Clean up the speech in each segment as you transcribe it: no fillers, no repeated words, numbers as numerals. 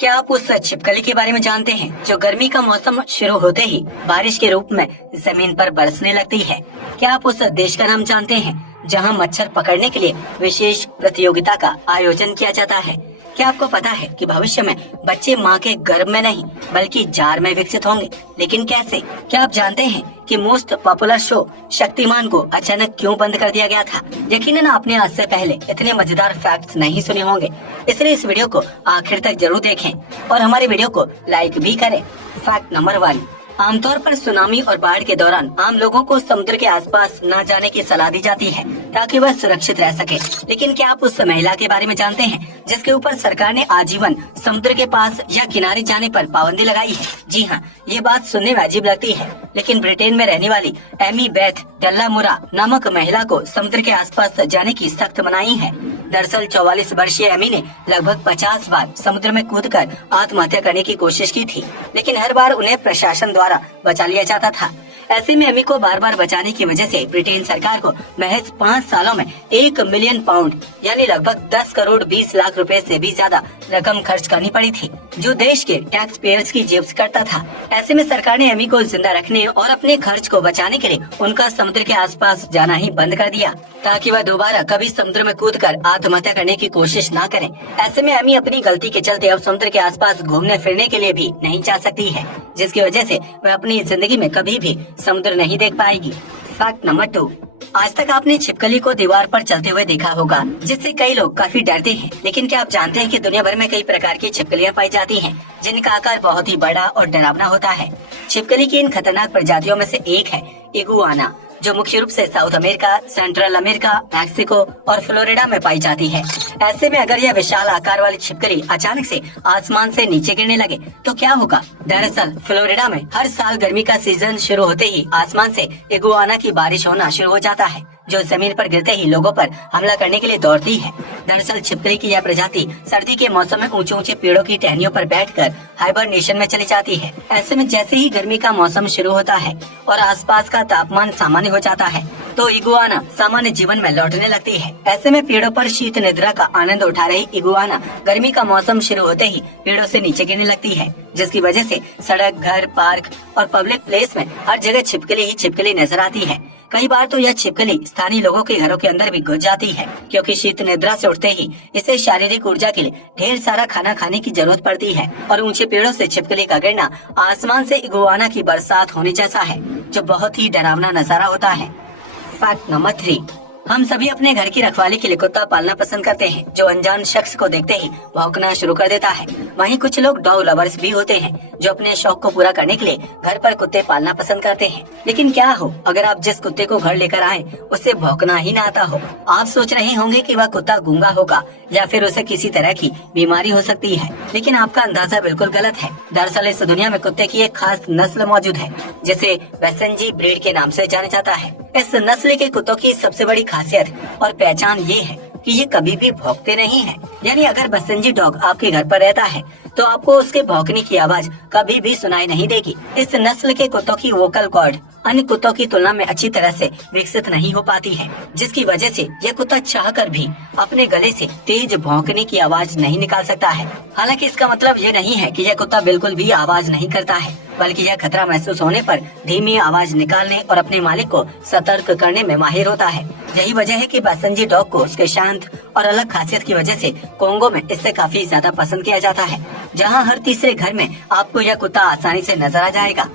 क्या आप उस छिपकली के बारे में जानते हैं जो गर्मी का मौसम शुरू होते ही बारिश के रूप में जमीन पर बरसने लगती है? क्या आप उस देश का नाम जानते हैं जहां मच्छर पकड़ने के लिए विशेष प्रतियोगिता का आयोजन किया जाता है? क्या आपको पता है कि भविष्य में बच्चे माँ के गर्भ में नहीं बल्कि जार में विकसित होंगे? लेकिन कैसे? क्या आप जानते हैं कि मोस्ट पॉपुलर शो शक्तिमान को अचानक क्यों बंद कर दिया गया था? यकीनन आपने आज से पहले इतने मजेदार फैक्ट्स नहीं सुने होंगे, इसलिए इस वीडियो को आखिर तक जरूर देखें और हमारे वीडियो को लाइक भी करें। Fact number 1। आमतौर पर सुनामी और बाढ़ के दौरान आम लोगों को समुद्र के आसपास न जाने की सलाह दी जाती है ताकि वह सुरक्षित रह सके। लेकिन क्या आप उस महिला के बारे में जानते हैं जिसके ऊपर सरकार ने आजीवन समुद्र के पास या किनारे जाने पर पाबंदी लगाई है? जी हाँ, ये बात सुनने में अजीब लगती है, लेकिन ब्रिटेन में रहने वाली एमी बेथ डल्लामुरा नामक महिला को समुद्र के आसपास जाने की सख्त मनाही है। दरअसल 44 वर्षीय एमी ने लगभग 50 बार समुद्र में कूदकर आत्महत्या करने की कोशिश की थी, लेकिन हर बार उन्हें प्रशासन द्वारा बचा लिया जाता था। ऐसे में एमी को बार बार बचाने की वजह से ब्रिटेन सरकार को महज 5 सालों में 1 मिलियन पाउंड यानी लगभग 10 करोड़ 20 लाख रुपए से भी ज्यादा रकम खर्च करनी पड़ी थी, जो देश के टैक्स पेयर्स की जेब से कटता था। ऐसे में सरकार ने एमी को जिंदा रखने और अपने खर्च को बचाने के लिए उनका समुद्र के आसपास जाना ही बंद कर दिया ताकि वह दोबारा कभी समुद्र में कूदकर आत्महत्या करने की कोशिश न करें। ऐसे में एमी अपनी गलती के चलते अब समुद्र के आसपास घूमने फिरने के लिए भी नहीं जा सकती है, जिसकी वजह से वह अपनी जिंदगी में कभी भी समुद्र नहीं देख पाएगी। Fact number 2। आज तक आपने छिपकली को दीवार पर चलते हुए देखा होगा, जिससे कई लोग काफी डरते हैं। लेकिन क्या आप जानते हैं कि दुनिया भर में कई प्रकार की छिपकलियां पाई जाती हैं, जिनका आकार बहुत ही बड़ा और डरावना होता है। छिपकली की इन खतरनाक प्रजातियों में से एक है इगुआना, जो मुख्य रूप से south America, central America, Mexico और फ्लोरिडा में पाई जाती है। ऐसे में अगर यह विशाल आकार वाली छिपकली अचानक से आसमान से नीचे गिरने लगे तो क्या होगा? दरअसल फ्लोरिडा में हर साल गर्मी का सीजन शुरू होते ही आसमान से इगुआना की बारिश होना शुरू हो जाता है, जो जमीन पर गिरते ही लोगों पर हमला करने के लिए दौड़ती है। दरअसल छिपकली की यह प्रजाति सर्दी के मौसम में ऊंचे ऊंचे पेड़ों की टहनियों पर बैठकर हाइबरनेशन में चली जाती है। ऐसे में जैसे ही गर्मी का मौसम शुरू होता है और आसपास का तापमान सामान्य हो जाता है तो इगुआना सामान्य जीवन में लौटने लगती है। ऐसे में पेड़ों पर शीत निद्रा का आनंद उठा रही इगुआना गर्मी का मौसम शुरू होते ही पेड़ों से नीचे गिरने लगती है, जिसकी वजह से सड़क, घर, पार्क और पब्लिक प्लेस में हर जगह छिपकली ही छिपकली नजर आती है। कई बार तो यह छिपकली स्थानीय लोगों के घरों के अंदर भी घुस जाती है, क्योंकि शीत निद्रा से उठते ही इसे शारीरिक ऊर्जा के लिए ढेर सारा खाना खाने की जरूरत पड़ती है और ऊंचे पेड़ों से छिपकली का गिरना आसमान से इगुआना की बरसात होने जैसा है, जो बहुत ही डरावना नजारा होता है। Fact number 3। हम सभी अपने घर की रखवाली के लिए कुत्ता पालना पसंद करते हैं, जो अनजान शख्स को देखते ही भौंकना शुरू कर देता है। वहीं कुछ लोग डॉग लवर्स भी होते हैं, जो अपने शौक को पूरा करने के लिए घर पर कुत्ते पालना पसंद करते हैं। लेकिन क्या हो अगर आप जिस कुत्ते को घर लेकर आए उसे भौंकना ही ना आता हो? आप सोच रहे होंगे कि वह कुत्ता गूंगा होगा या फिर उसे किसी तरह की बीमारी हो सकती है, लेकिन आपका अंदाजा बिल्कुल गलत है। दरअसल इस दुनिया में कुत्ते की एक खास नस्ल मौजूद है, जिसे बेसेंजी ब्रीड के नाम से जाना जाता है। इस नस्ल के कुत्तों की सबसे बड़ी खासियत और पहचान ये है कि ये कभी भी भौंकते नहीं हैं। यानी अगर बेसेंजी डॉग आपके घर पर रहता है तो आपको उसके भौंकने की आवाज कभी भी सुनाई नहीं देगी। इस नस्ल के कुत्तों की वोकल कॉर्ड अन्य कुत्तों की तुलना में अच्छी तरह से विकसित नहीं हो पाती है, जिसकी वजह से यह कुत्ता चाहकर भी अपने गले से तेज भौंकने की आवाज नहीं निकाल सकता है। हालांकि इसका मतलब ये नहीं है कि यह कुत्ता बिल्कुल भी आवाज नहीं करता है, बल्कि यह खतरा महसूस होने पर धीमी आवाज निकालने और अपने मालिक को सतर्क करने में माहिर होता है। यही वजह है कि बेसेंजी डॉग को उसके शांत और अलग खासियत की वजह से कोंगो में इससे काफी ज्यादा पसंद किया जाता है, जहां हर तीसरे घर में आपको यह कुत्ता आसानी से नजर आ जाएगा।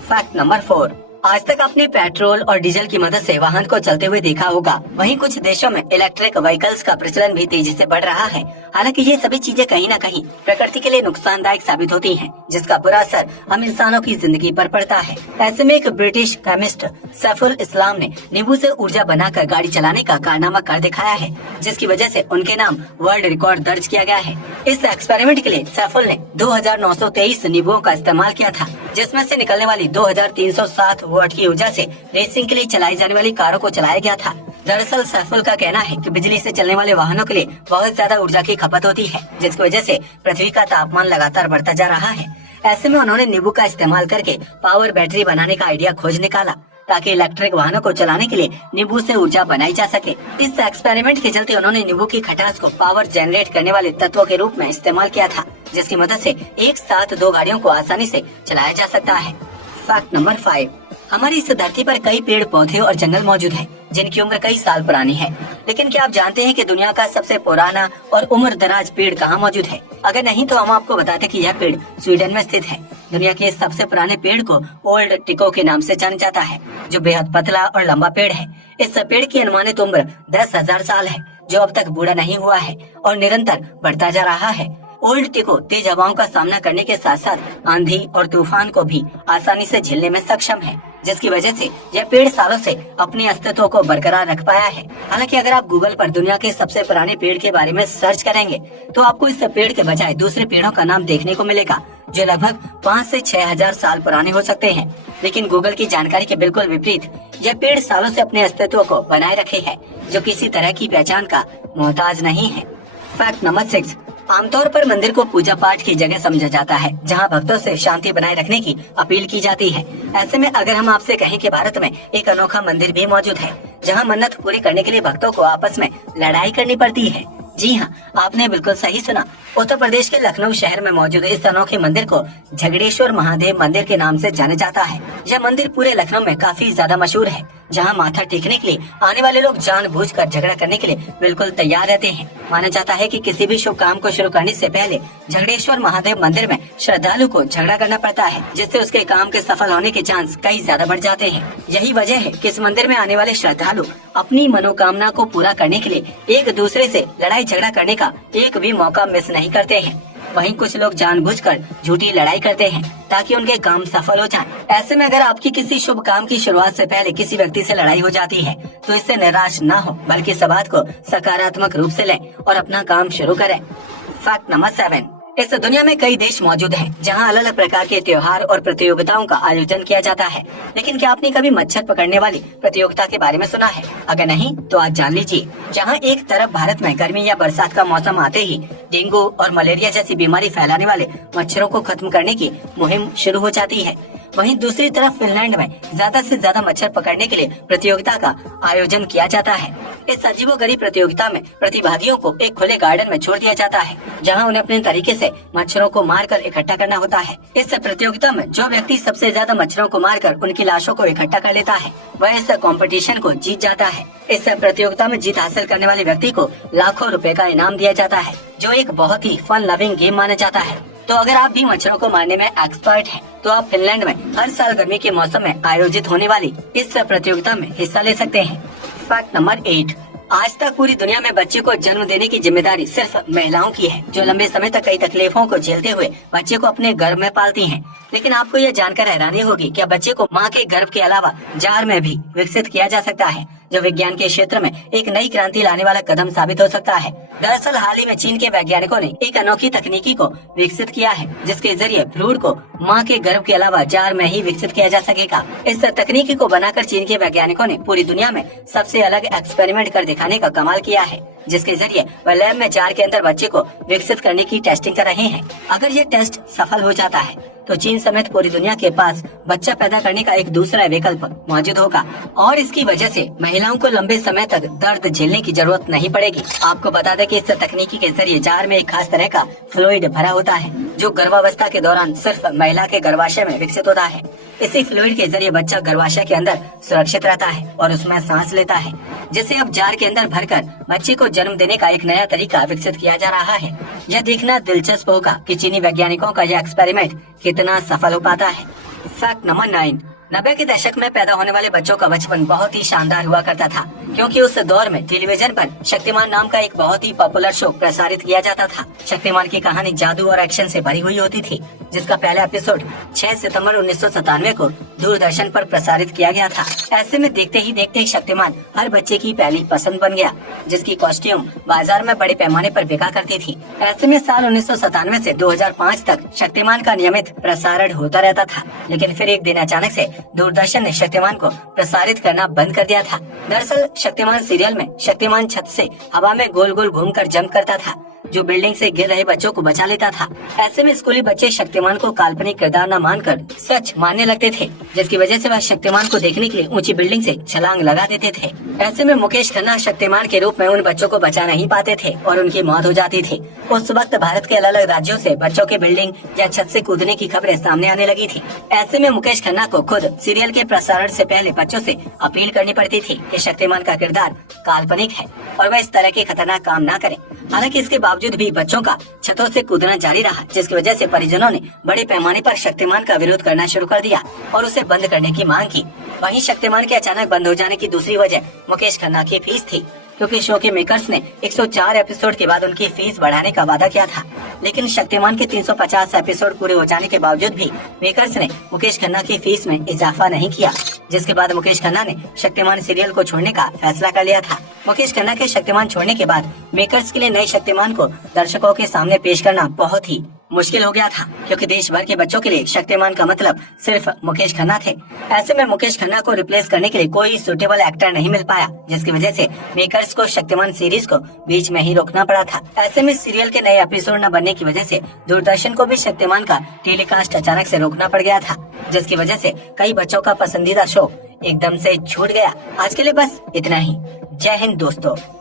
Fact number 4। आज तक आपने पेट्रोल और डीजल की मदद से वाहन को चलते हुए देखा होगा। वहीं कुछ देशों में इलेक्ट्रिक व्हीकल्स का प्रचलन भी तेजी से बढ़ रहा है। हालांकि ये सभी चीजें कहीं न कहीं प्रकृति के लिए नुकसानदायक साबित होती हैं, जिसका बुरा असर हम इंसानों की जिंदगी पर पड़ता है। ऐसे में एक ब्रिटिश केमिस्ट सैफुल इस्लाम ने नींबू से ऊर्जा बनाकर गाड़ी चलाने का कारनामा कर दिखाया है, जिसकी वजह से उनके नाम वर्ल्ड रिकॉर्ड दर्ज किया गया है। इस एक्सपेरिमेंट के लिए सैफुल ने 2923 नींबुओं का इस्तेमाल किया था, जिसमें से निकलने वाली 2307 वॉट की ऊर्जा से रेसिंग के लिए चलाई जाने वाली कारों को चलाया गया था। दरअसल सैफुल का कहना है कि बिजली से चलने वाले वाहनों के लिए बहुत ज्यादा ऊर्जा की खपत होती है, जिसकी वजह से पृथ्वी का तापमान लगातार बढ़ता जा रहा है। ऐसे में उन्होंने नींबू का इस्तेमाल करके पावर बैटरी बनाने का आइडिया खोज निकाला। ताकि इलेक्ट्रिक वाहनों को चलाने के लिए नींबू से ऊर्जा बनाई जा सके। इस एक्सपेरिमेंट के चलते उन्होंने नींबू की खटास को पावर जनरेट करने वाले तत्वों के रूप में इस्तेमाल किया था, जिसकी मदद से एक साथ 2 गाड़ियों को आसानी से चलाया जा सकता है। फैक्ट नंबर 5, हमारी इस धरती पर कई पेड़ पौधे और जंगल मौजूद हैं, जिनकी उम्र कई साल पुरानी है। लेकिन क्या आप जानते हैं कि दुनिया का सबसे पुराना और उम्र दराज पेड़ कहाँ मौजूद है? अगर नहीं तो हम आपको बताते कि यह पेड़ स्वीडन में स्थित है। दुनिया के सबसे पुराने पेड़ को ओल्ड टिको के नाम से जाना जाता है, जो बेहद पतला और लंबा पेड़ है। इस पेड़ की अनुमानित उम्र 10,000 साल है, जो अब तक बूढ़ा नहीं हुआ है और निरंतर बढ़ता जा रहा है। ओल्ड टिको तेज हवाओं का सामना करने के साथ साथ आंधी और तूफान को भी आसानी से झेलने में सक्षम है, जिसकी वजह से यह पेड़ सालों से अपने अस्तित्व को बरकरार रख पाया है। हालांकि अगर आप गूगल पर दुनिया के सबसे पुराने पेड़ के बारे में सर्च करेंगे तो आपको इस पेड़ के बजाय दूसरे पेड़ों का नाम देखने को मिलेगा, जो लगभग 5 से 6,000 साल पुराने हो सकते हैं। लेकिन गूगल की जानकारी के बिल्कुल विपरीत यह पेड़ सालों से अपने अस्तित्व को बनाए रखे है, जो किसी तरह की पहचान का मोहताज नहीं है। फैक्ट नंबर 6, आमतौर पर मंदिर को पूजा पाठ की जगह समझा जाता है, जहां भक्तों से शांति बनाए रखने की अपील की जाती है। ऐसे में अगर हम आपसे कहें कि भारत में एक अनोखा मंदिर भी मौजूद है, जहां मन्नत पूरी करने के लिए भक्तों को आपस में लड़ाई करनी पड़ती है। जी हाँ, आपने बिल्कुल सही सुना। उत्तर प्रदेश के लखनऊ शहर में मौजूद इस अनोखे मंदिर को झगड़ेश्वर महादेव मंदिर के नाम से जाना जाता है। यह मंदिर पूरे लखनऊ में काफी ज्यादा मशहूर है, जहां माथा टेकने के लिए आने वाले लोग जानबूझकर झगड़ा करने के लिए बिल्कुल तैयार रहते हैं। माना जाता है कि किसी भी शुभ काम को शुरू करने से पहले झगड़ेश्वर महादेव मंदिर में श्रद्धालु को झगड़ा करना पड़ता है, जिससे उसके काम के सफल होने के चांस कई ज्यादा बढ़ जाते हैं। यही वजह है कि इस मंदिर में आने वाले श्रद्धालु अपनी मनोकामना को पूरा करने के लिए एक दूसरे से लड़ाई झगड़ा करने का एक भी मौका मिस नहीं करते हैं। वहीं कुछ लोग जानबूझकर झूठी लड़ाई करते हैं ताकि उनके काम सफल हो जाए। ऐसे में अगर आपकी किसी शुभ काम की शुरुआत से पहले किसी व्यक्ति से लड़ाई हो जाती है तो इससे निराश न हो, बल्कि इस बात को सकारात्मक रूप से लें और अपना काम शुरू करें। फैक्ट नंबर 7, इस दुनिया में कई देश मौजूद हैं, जहां अलग अलग प्रकार के त्योहार और प्रतियोगिताओं का आयोजन किया जाता है। लेकिन क्या आपने कभी मच्छर पकड़ने वाली प्रतियोगिता के बारे में सुना है? अगर नहीं तो आज जान लीजिए। जहां एक तरफ भारत में गर्मी या बरसात का मौसम आते ही डेंगू और मलेरिया जैसी बीमारी फैलाने वाले मच्छरों को खत्म करने की मुहिम शुरू हो जाती है, वहीं दूसरी तरफ फिनलैंड में ज्यादा से ज्यादा मच्छर पकड़ने के लिए प्रतियोगिता का आयोजन किया जाता है। इस अजीबोगरीब प्रतियोगिता में प्रतिभागियों को एक खुले गार्डन में छोड़ दिया जाता है, जहां उन्हें अपने तरीके से मच्छरों को मारकर इकट्ठा करना होता है। इस प्रतियोगिता में जो व्यक्ति सबसे ज्यादा मच्छरों को मारकर उनकी लाशों को इकट्ठा कर लेता है, वह इस कंपटीशन को जीत जाता है। इस प्रतियोगिता में जीत हासिल करने वाले व्यक्ति को लाखों रुपए का इनाम दिया जाता है, जो एक बहुत ही फन लविंग गेम माना जाता है। तो अगर आप भी मच्छरों को मारने में एक्सपर्ट हैं, तो आप फिनलैंड में हर साल गर्मी के मौसम में आयोजित होने वाली इस प्रतियोगिता में हिस्सा ले सकते हैं। फैक्ट नंबर 8, आज तक पूरी दुनिया में बच्चे को जन्म देने की जिम्मेदारी सिर्फ महिलाओं की है, जो लंबे समय तक कई तकलीफों को झेलते हुए बच्चे को अपने गर्भ में पालती हैं। लेकिन आपको यह जानकर हैरानी होगी कि बच्चे को मां के गर्भ के अलावा जार में भी विकसित किया जा सकता है, जो विज्ञान के क्षेत्र में एक नई क्रांति लाने वाला कदम साबित हो सकता है। दरअसल हाल ही में चीन के वैज्ञानिकों ने एक अनोखी तकनीकी को विकसित किया है, जिसके जरिए भ्रूण को मां के गर्भ के अलावा जार में ही विकसित किया जा सकेगा। इस तकनीकी को बनाकर चीन के वैज्ञानिकों ने पूरी दुनिया में सबसे अलग एक्सपेरिमेंट कर दिखाने का कमाल किया है, जिसके जरिए वह लैब में जार के अंदर बच्चे को विकसित करने की टेस्टिंग कर रहे हैं। अगर ये टेस्ट सफल हो जाता है तो चीन समेत पूरी दुनिया के पास बच्चा पैदा करने का एक दूसरा विकल्प मौजूद होगा, और इसकी वजह से महिलाओं को लंबे समय तक दर्द झेलने की जरूरत नहीं पड़ेगी। आपको बता दें कि इस तकनीकी के जरिए जार में एक खास तरह का फ्लूइड भरा होता है, जो गर्भावस्था के दौरान सिर्फ महिला के गर्भाशय में विकसित होता है। इसी फ्लूइड के जरिए बच्चा गर्भाशय के अंदर सुरक्षित रहता है और उसमें सांस लेता है, जिसे अब जार के अंदर भरकर बच्चे को जन्म देने का एक नया तरीका विकसित किया जा रहा है। यह देखना दिलचस्प होगा कि चीनी वैज्ञानिकों का यह एक्सपेरिमेंट कितना सफल हो पाता है। फैक्ट नंबर 9, 90 के दशक में पैदा होने वाले बच्चों का बचपन बहुत ही शानदार हुआ करता था, क्योंकि उस दौर में टेलीविजन पर शक्तिमान नाम का एक बहुत ही पॉपुलर शो प्रसारित किया जाता था। शक्तिमान की कहानी जादू और एक्शन से भरी हुई होती थी, जिसका पहला एपिसोड 6 सितंबर 1997 को दूरदर्शन पर प्रसारित किया गया था। ऐसे में देखते ही देखते शक्तिमान हर बच्चे की पहली पसंद बन गया, जिसकी कॉस्ट्यूम बाजार में बड़े पैमाने पर बिका करती थी। ऐसे में साल 1997 से 2005 तक शक्तिमान का नियमित प्रसारण होता रहता था, लेकिन फिर एक दिन अचानक से दूरदर्शन ने शक्तिमान को प्रसारित करना बंद कर दिया था। दरअसल शक्तिमान सीरियल में शक्तिमान छत से हवा में गोल गोल घूमकर जंप करता था, जो बिल्डिंग से गिर रहे बच्चों को बचा लेता था। ऐसे में स्कूली बच्चे शक्तिमान को काल्पनिक किरदार न मानकर सच मानने लगते थे, जिसकी वजह से वह शक्तिमान को देखने के लिए ऊंची बिल्डिंग से छलांग लगा देते थे। ऐसे में मुकेश खन्ना शक्तिमान के रूप में उन बच्चों को बचा नहीं पाते थे और उनकी मौत हो जाती थी। उस वक्त भारत के अलग अलग राज्यों से बच्चों के बिल्डिंग या छत से कूदने की खबरें सामने आने लगी थी। ऐसे में मुकेश खन्ना को खुद सीरियल के प्रसारण से पहले बच्चों से अपील करनी पड़ती थी कि शक्तिमान का किरदार काल्पनिक है और वह इस तरह के खतरनाक काम न करें। हालांकि इसके बावजूद भी बच्चों का छतों से कूदना जारी रहा, जिसकी वजह से परिजनों ने बड़े पैमाने पर शक्तिमान का विरोध करना शुरू कर दिया और उसे बंद करने की मांग की। वहीं शक्तिमान के अचानक बंद हो जाने की दूसरी वजह मुकेश खन्ना की फीस थी, क्योंकि शो के मेकर्स ने 104 एपिसोड के बाद उनकी फीस बढ़ाने का वादा किया था। लेकिन शक्तिमान के 350 एपिसोड पूरे हो जाने के बावजूद भी मेकर्स ने मुकेश खन्ना की फीस में इजाफा नहीं किया, जिसके बाद मुकेश खन्ना ने शक्तिमान सीरियल को छोड़ने का फैसला कर लिया था। मुकेश खन्ना के शक्तिमान छोड़ने के बाद मेकर्स के लिए नए शक्तिमान को दर्शकों के सामने पेश करना बहुत ही मुश्किल हो गया था, क्योंकि देश भर के बच्चों के लिए शक्तिमान का मतलब सिर्फ मुकेश खन्ना थे। ऐसे में मुकेश खन्ना को रिप्लेस करने के लिए कोई सुटेबल एक्टर नहीं मिल पाया, जिसकी वजह से मेकर्स को शक्तिमान सीरीज को बीच में ही रोकना पड़ा था। ऐसे में सीरियल के नए एपिसोड न बनने की वजह से दूरदर्शन को भी शक्तिमान का टेलीकास्ट अचानक से रोकना पड़ गया था, जिसकी वजह से कई बच्चों का पसंदीदा शो एकदम से छूट गया। आज के लिए बस इतना ही। जय हिंद दोस्तों।